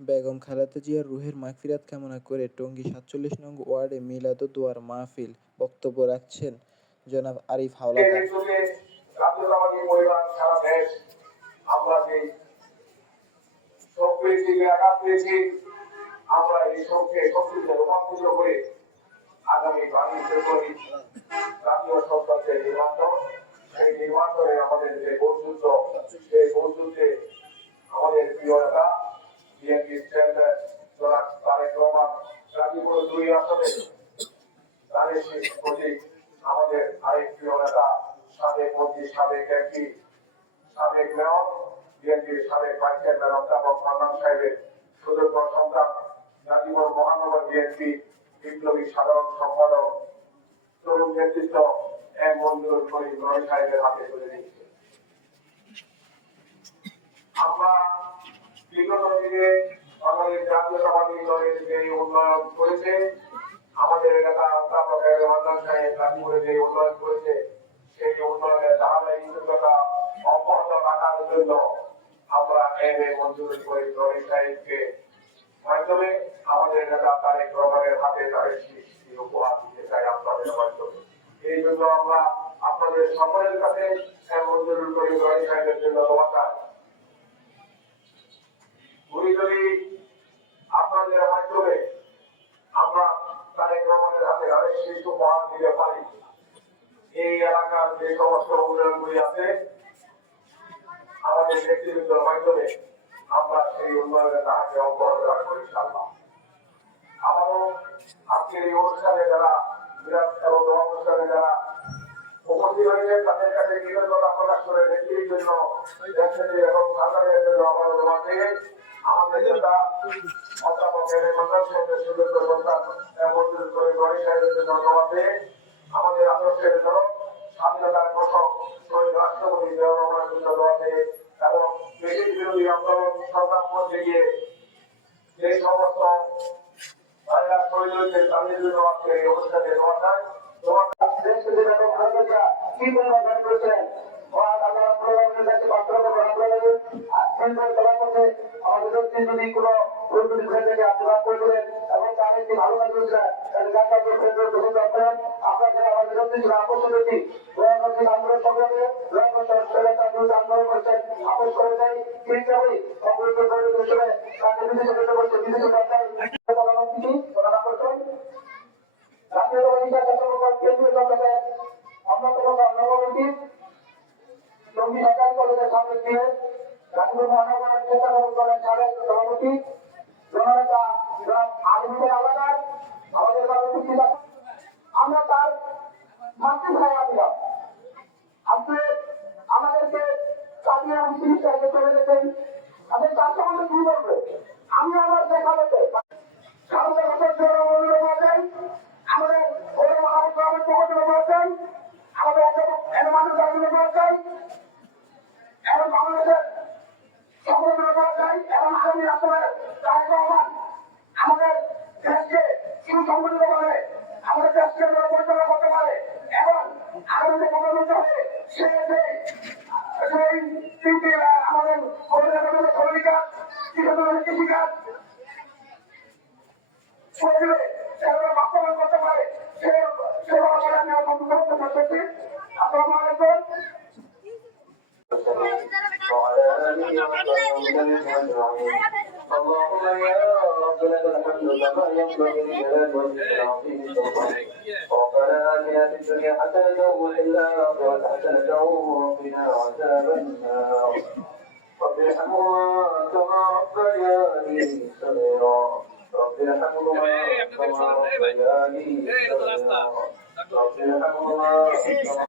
বেগম খালেদা জিয়ার রুহের মাগফিরাত কামনা করে টঙ্গী ৪৭ নং ওয়ার্ডে মিলাদুদ্দোয়ার মাহফিল বক্তব্য রাখছেন জনাব আরিফ হাওলাদার। আমরা এই শোককে শক্তিতে রূপান্তরিত করে আগামী 22 ফেব্রুয়ারি জাতীয় সংসদের নির্বাচন, সেই নির্বাচনে আমাদের যে ভোটযুদ্ধ, সেই ভোটযুদ্ধে আমাদের প্রিয় নেতা বিএনপির চেয়ারম্যান জনাব তারেক রহমান গাজীপুর 2 আসনে তাদের প্রতীক আমাদের আরেক প্রিয় নেতা সাবেক মন্ত্রী, সাবেক এমপি, সাবেক মেয়র, বিএনপির সাবেক ভাইস চেয়ারম্যান অধ্যাপক মান্নান সাহেবের সুযোগ্য সন্তান গাজীপুর মহানগর বিএনপি বিপ্লবী সাধারণ সম্পাদক তরুণ নেতৃত্ব এম মঞ্জুরুল করিম রনি সাহেবের হাতে তুলে দিচ্ছে। আমরা বিগত দিনে বাংলাদেশ জাতীয়তাবাদী দলের যে উন্নয়ন করেছে, আমাদের নেতা অধ্যাপক মান্নান সাহেব গাজীপুরে যে উন্নয়ন করেছে, সেই উন্নয়নের ধারাবাহিকতা অব্যাহত রাখার জন্য আমরা এম এ মঞ্জুরুল করিম রনি সাহেবকে মাধ্যমে আমাদের নেতা তারেক রহমানের হাতে তাদের সৃষ্টি উপহার দিতে চাই আপনাদের মাধ্যমে। এই জন্য আমরা আপনাদের সকলের কাছে মঞ্জুরুল করিম রনি সাহেবের জন্য দোয়া চাই। উনি যদি আপনাদের মাধ্যমে আমরা তারেক রহমানের হাতে তাদের সৃষ্টি উপহার দিতে পারি, এই এলাকার যে সমস্ত উন্নয়নগুলি আছে আমাদের নেতৃত্বের মাধ্যমে আমরা সেই উন্নয়নের ধারাকে অব্যাহত রাখবো ইনশাআল্লাহ। আমারও আজকের এই অনুষ্ঠানে যারা বিরাট এবং অনুষ্ঠানে যারা উপস্থিত হয়েছেন তাদের কাছে কৃতজ্ঞতা প্রকাশ করে নেতৃত্বের জন্য এবং সরকারের জন্য আমার দোয়া থেকে আমাদের নেতা অধ্যাপক মান্নান সাহেবের সুযোগ্য সন্তান মঞ্জুর করে গণেশ সাহেবের জন্য দোয়া পেয়ে আমাদের আদর্শের জন্য স্বাধীনতার ঘোষক শহীদ রাষ্ট্রপতি জিয়াউর রহমানের জন্য দোয়া পেয়ে এবং ব্রিটিশ বিরোধী আন্দোলন সংগ্রাম করতে গিয়ে যে সমস্ত ভাইরা শহীদ হয়েছেন তাদের জন্য আজকে এই অনুষ্ঠানে দোয়া চাই। কি পরিমাণ করেছেন আমাদের যদি কোনো আশীর্বাদ করবেন এবং তার একটি ভালো কাজ করছেন আপনার যারা আমাদের আকর্ষণ করছি আন্দোলন সংগ্রামে আন্দোলন করছেন আপোষ করে দেয় ঠিক যাবে হিসেবে তাকে বিদেশে করছে বিদেশি সরকার আকর্ষণ জাতীয় কেন্দ্রীয় সরকারের অন্যতম নবমন্ত্রী টঙ্গী সরকারি কলেজের সাবেক ডিএস গাজীপুর মহানগর স্বেচ্ছাসেবক দলের সাবেক সভাপতি জননেতা আলিমুদ্দিন আলাদার আমাদের আমরা তার মাতৃ ভাইয়া দিলাম। আজকে আমাদেরকে কাটিয়ে 29 তারিখে চলে গেছেন, তাদের তার সম্বন্ধে কি বলবে? আমি আমার দেখাতে আমাদের এবং বাংলাদেশের এবং আগামী রাষ্ট্রের তারেক রহমান আমাদের দেশকে সুসংগঠিত করে আমাদের দেশকে পরিচালনা করতে পারে এবং আগামীতে প্রধানমন্ত্রী হয়ে সে সেই তিনটি আমাদের শ্রমিকার কৃষিকাজ সেগুলো বাস্তবায়ন করতে পারে সেভাবে আমি সন্তুষ্ট করতেছি। আসসালামু আলাইকুম। اللهم يا رب لك الحمد كما ينبغي لجلال وجهك العظيم ربنا آتنا في الدنيا حسنة وفي الآخرة حسنة وقنا عذاب النار رب ارحمهما كما ربياني صغيرا رب ارحمهما كما ربياني صغيرا رب ارحمهما